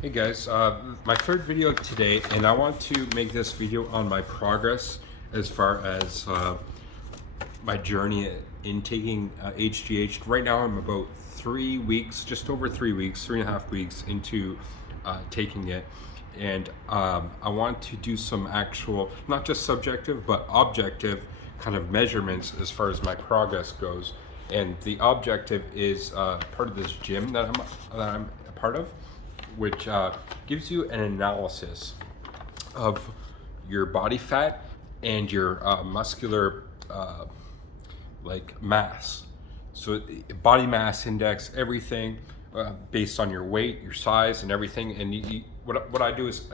Hey guys, my third video today, and I want to make this video on my progress as far as my journey in taking HGH. Right now, I'm about 3 weeks, just over 3 weeks, 3.5 weeks into taking it, and I want to do some actual, not just subjective, but objective kind of measurements as far as my progress goes. And the objective is part of this gym that I'm a part of, which gives you an analysis of your body fat and your muscular like mass. So body mass index, everything based on your weight, your size, and everything. And what I do is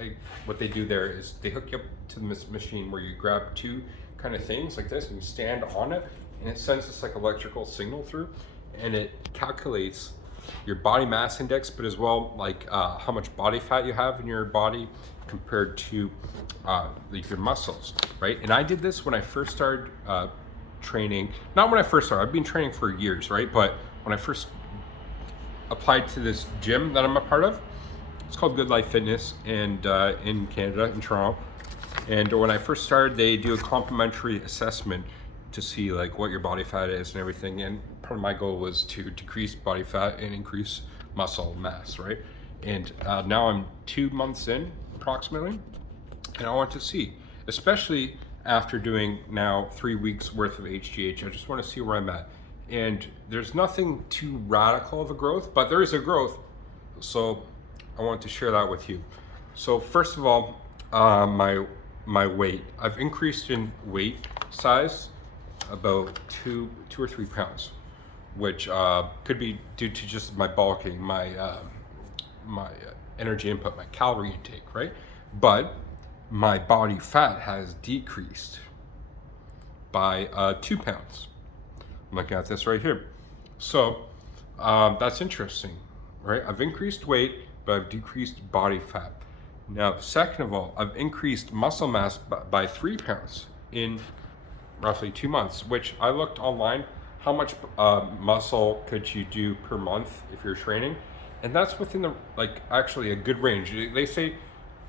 what they do there is they hook you up to this machine where you grab two kind of things like this and you stand on it, and it sends this like electrical signal through, and it calculates your body mass index, but as well like how much body fat you have in your body compared to like your muscles, right? And I did this when I first started training. Not when I first started. I've been training for years, right? But when I first applied to this gym that I'm a part of, it's called Good Life Fitness, and in Canada, in Toronto. And when I first started, they do a complimentary assessment to see like what your body fat is and everything. And part of my goal was to decrease body fat and increase muscle mass, right? And now I'm 2 months in approximately, and I want to see, especially after doing now 3 weeks worth of HGH, I just want to see where I'm at. And there's nothing too radical of a growth, but there is a growth. So I want to share that with you. So first of all, my weight. I've increased in weight size about two or 3 pounds, which could be due to just my bulking, my energy input, my calorie intake, right? But my body fat has decreased by 2 pounds. I'm looking at this right here. So that's interesting, right? I've increased weight, but I've decreased body fat. Now, second of all, I've increased muscle mass by 3 pounds in roughly 2 months, which I looked online. How much muscle could you do per month if you're training? And that's within the, like, actually a good range. They say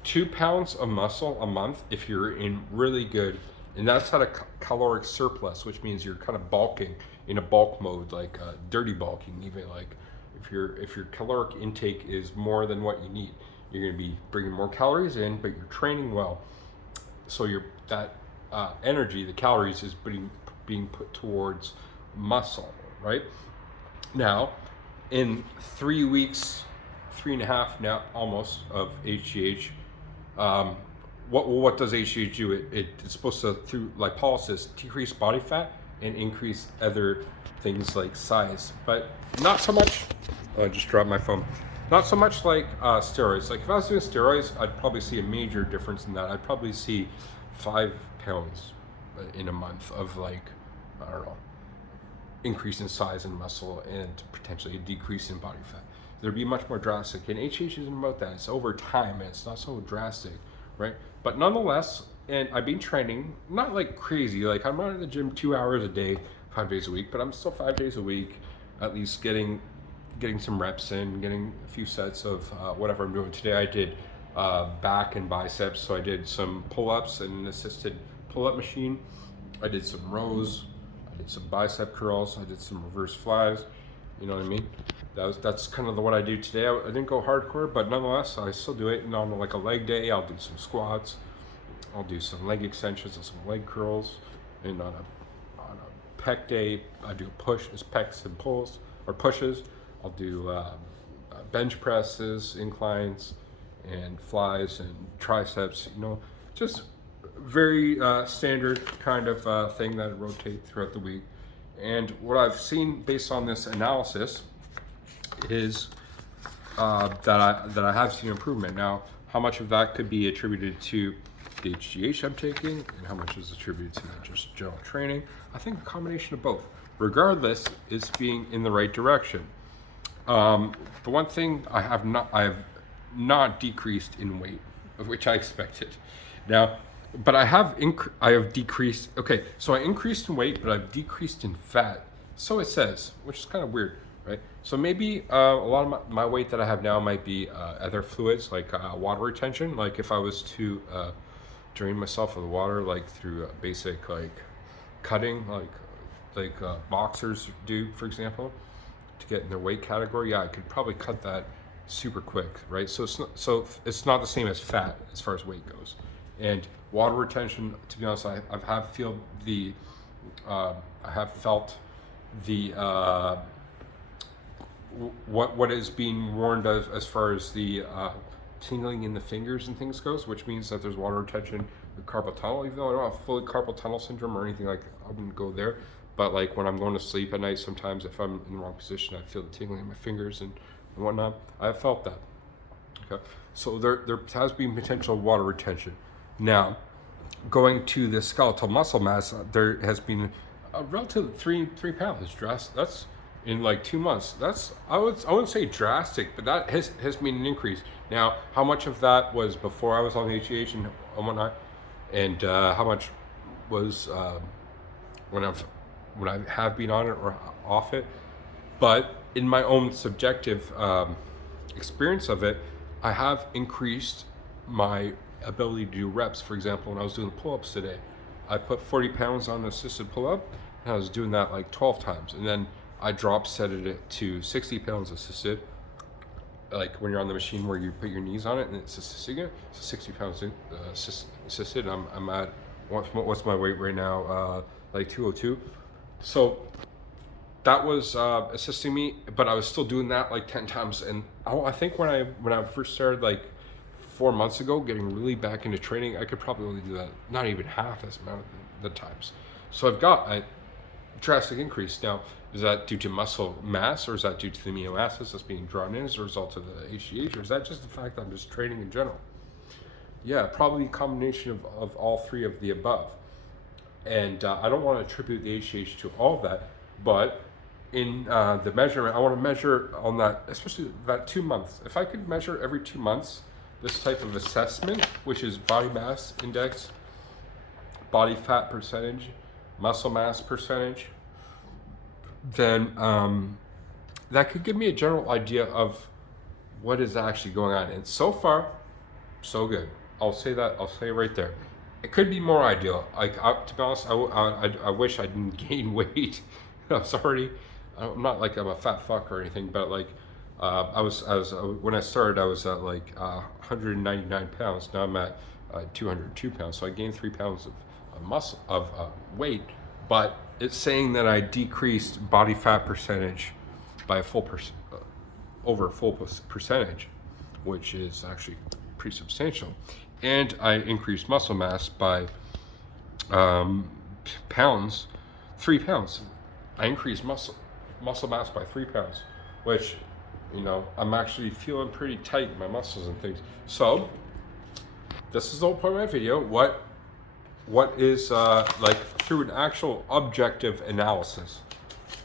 2 pounds of muscle a month if you're in really good, and that's at a caloric surplus, which means you're kind of bulking in a bulk mode, like dirty bulking, even like if your caloric intake is more than what you need, you're going to be bringing more calories in, but you're training well. So that energy, the calories, is being put towards muscle, right? Now, in 3 weeks, 3.5 now almost of HGH, what does HGH do? It's supposed to, through lipolysis, decrease body fat and increase other things like size, but not so much. I just dropped my phone. Not so much like steroids. Like if I was doing steroids, I'd probably see a major difference in that. I'd probably see 5 pounds in a month of, like, I don't know, increase in size and muscle, and potentially a decrease in body fat. There'd be much more drastic. And HGH isn't about that. It's over time, and it's not so drastic, right? But nonetheless, and I've been training, not like crazy. Like I'm not in the gym 2 hours a day, 5 days a week, but I'm still 5 days a week, at least getting some reps in, getting a few sets of whatever I'm doing. Today I did back and biceps, so I did some pull-ups and an assisted pull-up machine. I did some rows, I did some bicep curls, I did some reverse flies. You know what I mean? That's kind of what I do today. I didn't go hardcore, but nonetheless, I still do it. And on like a leg day, I'll do some squats, I'll do some leg extensions and some leg curls. And on a pec day, I do pecs and pulls or pushes. I'll do bench presses, inclines, and flies and triceps. You know, just very standard kind of thing that I rotate throughout the week. And what I've seen based on this analysis is that I have seen improvement. Now, how much of that could be attributed to the HGH I'm taking, and how much is attributed to just general training? I think a combination of both. Regardless, it's being in the right direction. The one thing I have not decreased in weight, which I expected. Now, but I have decreased. Okay, so I increased in weight, but I've decreased in fat. So it says, which is kind of weird. right? So maybe a lot of my weight that I have now might be other fluids like water retention. Like if I was to drain myself of the water, like through basic like cutting, like boxers do, for example, to get in their weight category. Yeah, I could probably cut that super quick, right? So it's not the same as fat as far as weight goes, and water retention. To be honest, I have felt the what is being warned as far as the tingling in the fingers and things goes, which means that there's water retention with carpal tunnel. Even though I don't have fully carpal tunnel syndrome or anything, like I wouldn't go there. But like when I'm going to sleep at night, sometimes if I'm in the wrong position, I feel the tingling in my fingers and whatnot. I have felt that. Okay, so there has been potential water retention. Now, going to the skeletal muscle mass, there has been a relative 3 pounds drastic. That's in like 2 months. That's I wouldn't say drastic, but that has been an increase. Now, how much of that was before I was on the HGH and whatnot, and how much was when I have been on it or off it? But in my own subjective experience of it, I have increased my ability to do reps. For example, when I was doing the pull-ups today, I put 40 pounds on the assisted pull-up, and I was doing that like 12 times. And then I set it to 60 pounds assisted, like when you're on the machine where you put your knees on it and it's assisting it. So 60 pounds assisted. I'm at, what's my weight right now? Like 202. So that was assisting me, but I was still doing that like 10 times. And I think when I first started like 4 months ago, getting really back into training, I could probably only do that not even half as amount of the times. So I've got a drastic increase. Now, is that due to muscle mass, or is that due to the amino acids that's being drawn in as a result of the HGH, or is that just the fact that I'm just training in general? Yeah, probably a combination of all three of the above. And I don't want to attribute the HGH to all of that, but in the measurement, I want to measure on that, especially that 2 months. If I could measure every 2 months this type of assessment, which is body mass index, body fat percentage, muscle mass percentage, then that could give me a general idea of what is actually going on. And so far, so good. I'll say that. I'll say it right there. It could be more ideal. To be honest, I wish I didn't gain weight. I'm not like I'm a fat fuck or anything, but like I was when I started, I was at like 199 pounds. Now I'm at 202 pounds. So I gained 3 pounds of muscle weight, but it's saying that I decreased body fat percentage by over a full percentage, which is actually pretty substantial. And I increased muscle mass by pounds, 3 pounds. I increased muscle mass by 3 pounds, which, I'm actually feeling pretty tight in my muscles and things. So this is the whole point of my video. What is like through an actual objective analysis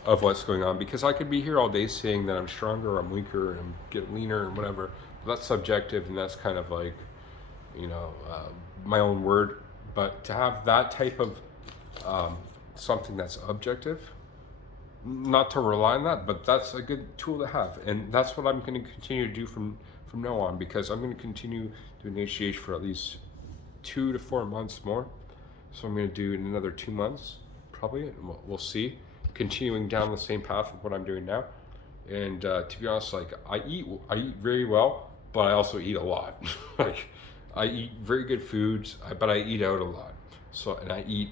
of what's going on, because I could be here all day saying that I'm stronger, I'm weaker, and get leaner and whatever. But that's subjective, and that's kind of like, my own word. But to have that type of something that's objective, not to rely on that, but that's a good tool to have, and that's what I'm going to continue to do from now on, because I'm going to continue doing HGH for at least 2 to 4 months more. So I'm going to do it in another 2 months, probably, and we'll see. Continuing down the same path of what I'm doing now, and to be honest, like I eat very well, but I also eat a lot. Like I eat very good foods, but I eat out a lot. So, and I eat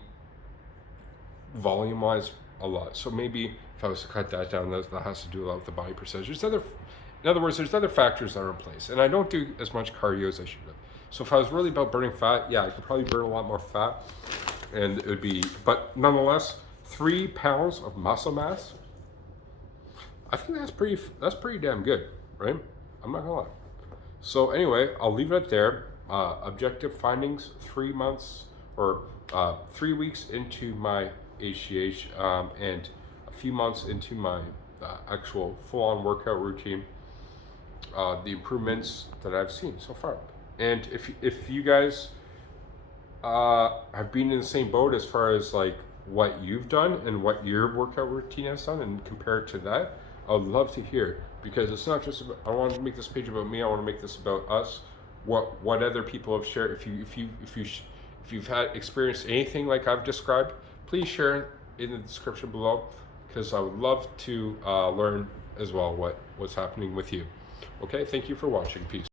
volume-wise a lot. So maybe if I was to cut that down, that has to do a lot with the body percentage. In other words, there's other factors that are in place, and I don't do as much cardio as I should have. So if I was really about burning fat, yeah, I could probably burn a lot more fat, and it would be, but nonetheless, 3 pounds of muscle mass, I think that's pretty damn good, right? I'm not gonna lie. So anyway, I'll leave it there. Objective findings: 3 months or 3 weeks into my HGH, and a few months into my actual full-on workout routine. The improvements that I've seen so far. And if you guys have been in the same boat as far as like what you've done and what your workout routine has done, and compare it to that, I would love to hear, because it's not just about, I want to make this page about me. I want to make this about us. What other people have shared. If you've had experienced anything like I've described, please share it in the description below, because I would love to learn as well what's happening with you. Okay, thank you for watching. Peace.